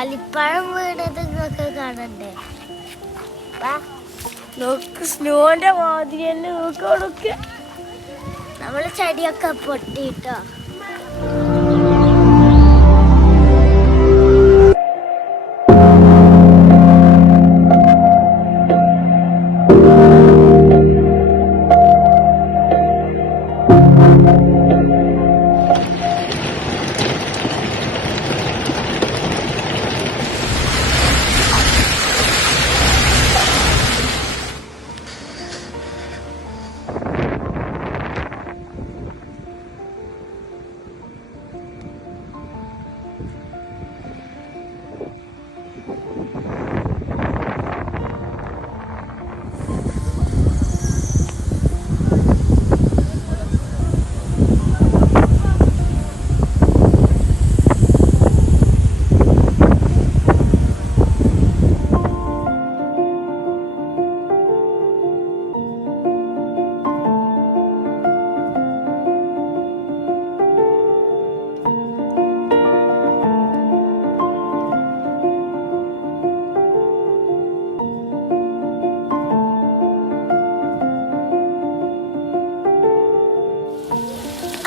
ആലിപ്പഴം വീണത് നിങ്ങൾക്ക് കാണണ്ടേ? നോക്ക് സ്നോന്റെ മാതിരിയല്ലേ നോക്കി നമ്മള് ചെടിയൊക്കെ പൊട്ടിട്ടോ.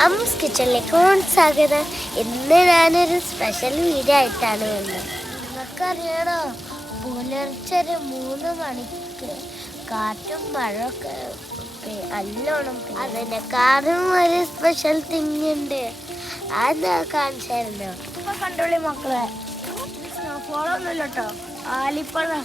അമ്മൂസ് കിച്ചണിലേക്ക് സ്വാഗതം. ഇന്ന് ഞാനൊരു സ്പെഷ്യൽ വീഡിയോ ആയിട്ടാണ് വന്നത്. നിങ്ങൾക്കറിയണോ, പുലർച്ചെ 3 മണിക്ക് കാറ്റും മഴയൊക്കെ നല്ലോണം. അതിനെക്കാളും ഒരു സ്പെഷ്യൽ തിങ് ഉണ്ട്, അത് കാണിച്ചായിരുന്നോ? ഇപ്പൊ കണ്ടോളി മക്കളെ, സ്നോഫോളൊന്നുമില്ല കേട്ടോ, ആലിപ്പഴം.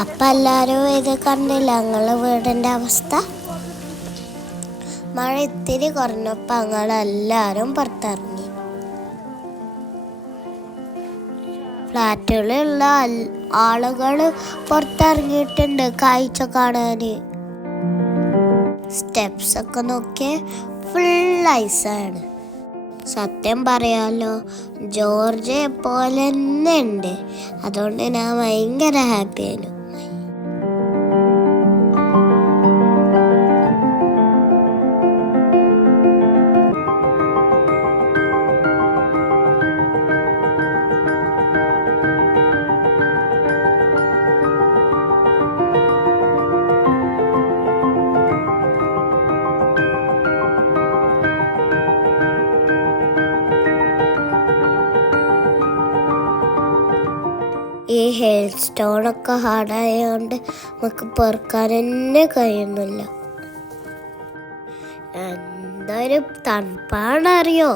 അപ്പം എല്ലാവരും ഇത് കണ്ടില്ല ഞങ്ങളെ വീടിൻ്റെ അവസ്ഥ. മഴ ഇത്തിരി കുറഞ്ഞപ്പോൾ ഞങ്ങളെല്ലാവരും പുറത്തിറങ്ങി. ഫ്ലാറ്റുകളിലുള്ള ആളുകൾ പുറത്തിറങ്ങിയിട്ടുണ്ട് കാഴ്ച കാണാൻ. സ്റ്റെപ്സ് ഒക്കെ നോക്കിയ ഫുൾ ഐസാണ്. സത്യം പറയാലോ, ജോർജിയെ പോലെ തന്നെ ഉണ്ട്. അതുകൊണ്ട് ഞാൻ ഭയങ്കര ഹാപ്പിയായിരുന്നു. ഈ ഹെയിൽസ്റ്റോണൊക്കെ ഹാർഡായതുകൊണ്ട് നമുക്ക് പെറുക്കാൻ തന്നെ കഴിയുന്നില്ല. എന്തൊരു തണുപ്പാണറിയോ.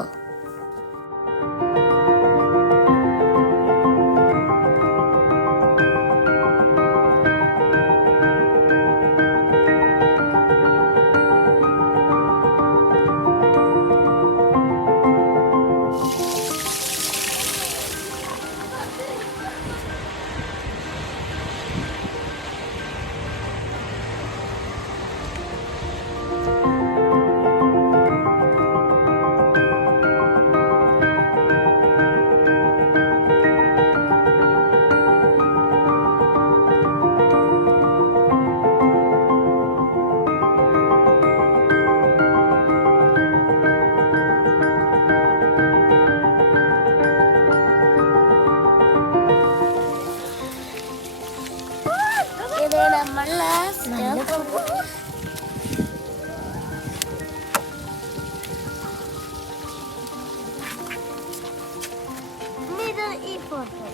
ഈ ഫോട്ടോ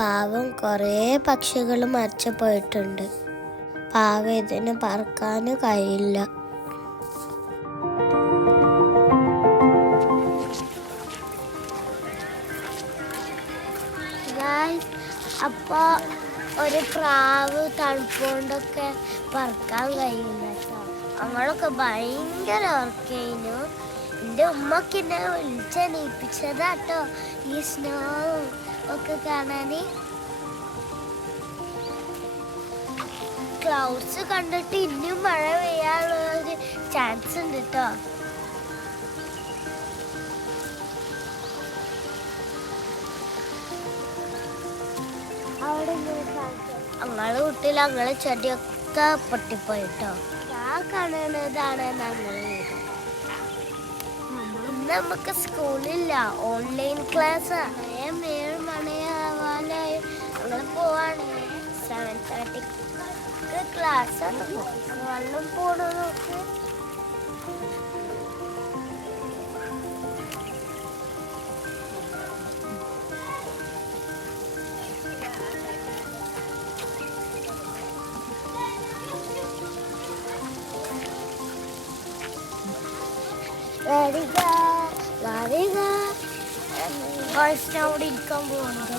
പാവം കുറേ പക്ഷികൾ മരിച്ചു പോയിട്ടുണ്ട്. പാവം ഇതിന് പറക്കാനും കഴിയില്ല. അപ്പൊ ഒരു പ്രാവ് തണുപ്പുകൊണ്ടൊക്കെ പറക്കാൻ കഴിയില്ല കേട്ടോ. നമ്മളൊക്കെ ഭയങ്കര ഉറക്കേനു. എൻ്റെ ഉമ്മക്ക് എന്നെ വിളിച്ചെണീപ്പിച്ചതാട്ടോ ഈ സ്നോ ഒക്കെ കാണാൻ. ക്ലൗഡ്സ് കണ്ടിട്ട് ഇനിയും മഴ പെയ്യാനുള്ള ഒരു ചാൻസ് ഉണ്ട് കേട്ടോ. ഞങ്ങളെ വീട്ടിൽ ഞങ്ങളെ ചെടിയൊക്കെ പൊട്ടിപ്പോയിട്ടോ. ആ കാണുന്നതാണ് ഞങ്ങളെ വീട്. ഇന്ന് നമുക്ക് സ്കൂളില്ല, ഓൺലൈൻ ക്ലാസ്. 7 മണിയാവാനായി ഞങ്ങൾ പോവാണ്. 7:30 ക്ലാസ്. വെള്ളം പോണോ നോക്ക്. അവിടെ ഇരിക്കാൻ പോകുന്നത്.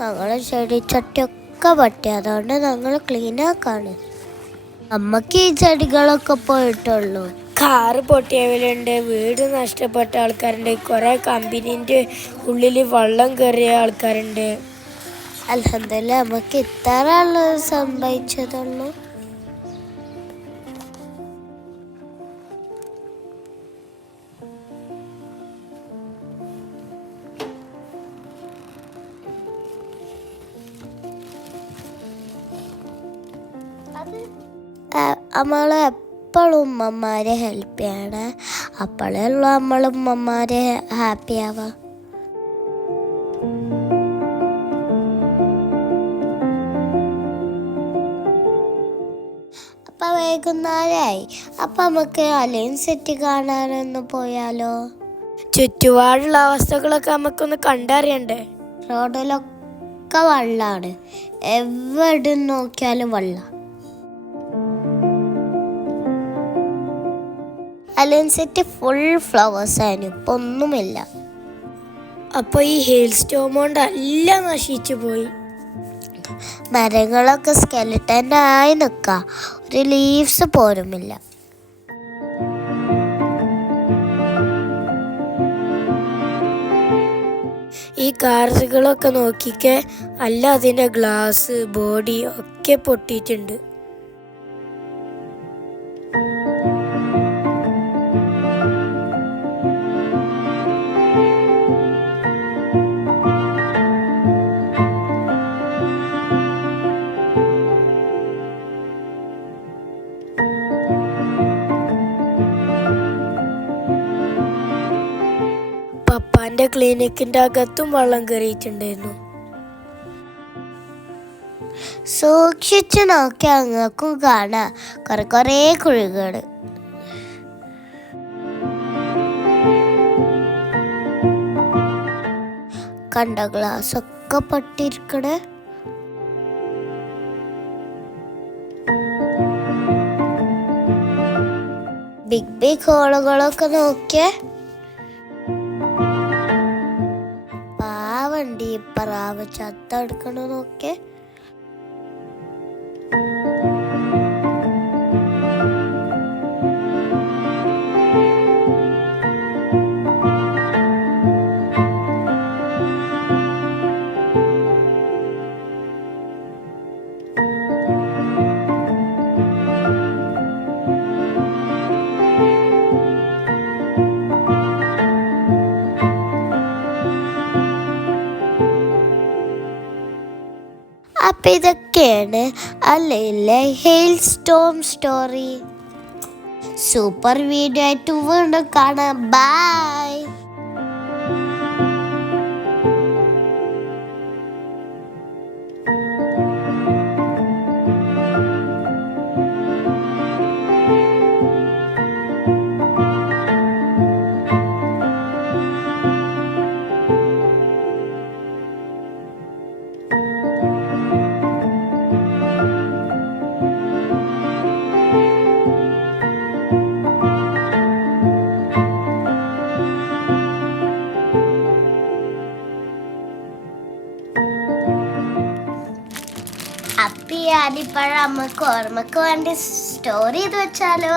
ഞങ്ങൾ ചെടിച്ചട്ടിയൊക്കെ പറ്റി, അതുകൊണ്ട് ഞങ്ങൾ ക്ലീൻ ആക്കാണ്. അമ്മക്ക് ഈ ചെടികളൊക്കെ പോയിട്ടുള്ളൂ. കാറ് പൊട്ടിയവരുണ്ട്, വീട് നഷ്ടപ്പെട്ട ആൾക്കാരുണ്ട്, കുറെ കമ്പനീൻ്റെ ഉള്ളിൽ വെള്ളം കയറിയ ആൾക്കാരുണ്ട്. അൽഹംദുലില്ലാ നമുക്ക് ഇത്ര സംഭവിച്ചതുള്ളൂ. നമ്മൾ എപ്പോഴും ഉമ്മമാരെ ഹെൽപ്പ് ചെയ്യണേ, അപ്പോഴേ ഉള്ളൂ നമ്മൾ ഉമ്മമാരെ ഹാപ്പി ആവാം. അപ്പം വൈകുന്നേരമായി. അപ്പം നമുക്ക് അലൈൻ സിറ്റി കാണാനൊന്ന് പോയാലോ? ചുറ്റുപാടുള്ള അവസ്ഥകളൊക്കെ നമുക്കൊന്ന് കണ്ടറിയണ്ടേ? റോഡിലൊക്കെ വെള്ളമാണ്, എവിടെ നോക്കിയാലും വെള്ളം. അലൈൻ സിറ്റി ഫുൾ ഫ്ലവേഴ്സ് ആയിരുന്നു, ഇപ്പം ഒന്നുമില്ല. അപ്പോൾ ഈ ഹെയിൽസ്റ്റോം കൊണ്ട് എല്ലാം നശിച്ചു പോയി. മരങ്ങളൊക്കെ സ്കെലറ്റനായി നിൽക്കുക, ഒരു ലീവ്സ് പോലുമില്ല. ഈ കാറുകളൊക്കെ നോക്കിക്കെ, അല്ല അതിൻ്റെ ഗ്ലാസ് ബോഡി ഒക്കെ പൊട്ടിയിട്ടുണ്ട്. പപ്പാന്റെ ക്ലിനിക്കിന്റെ അകത്തും വെള്ളം കയറിയിട്ടുണ്ടായിരുന്നു. സൂക്ഷിച്ചു നോക്കി അങ്ങക്കും കാണാം കുറേ കുഴികൾ. കണ്ട ഗ്ലാസ് ഒക്കെ പൊട്ടിയിരിക്കണേ. ബിഗ് ബിഗ് ഹോളുകളൊക്കെ നോക്കിയേ. പാവണ്ടി പ്രാവ് ചത്തെടുക്കണ നോക്കിയേ. അപ്പൊ ഇതൊക്കെയാണ് അലയിലെ hail storm story. Super video ആയിട്ട് വീണ്ടും കാണാം. ബൈ. അപ്പൊ ഞാനിപ്പോഴും അമ്മക്ക് ഓർമ്മക്ക് വേണ്ടി സ്റ്റോറി ചെയ്ത് വെച്ചാലോ?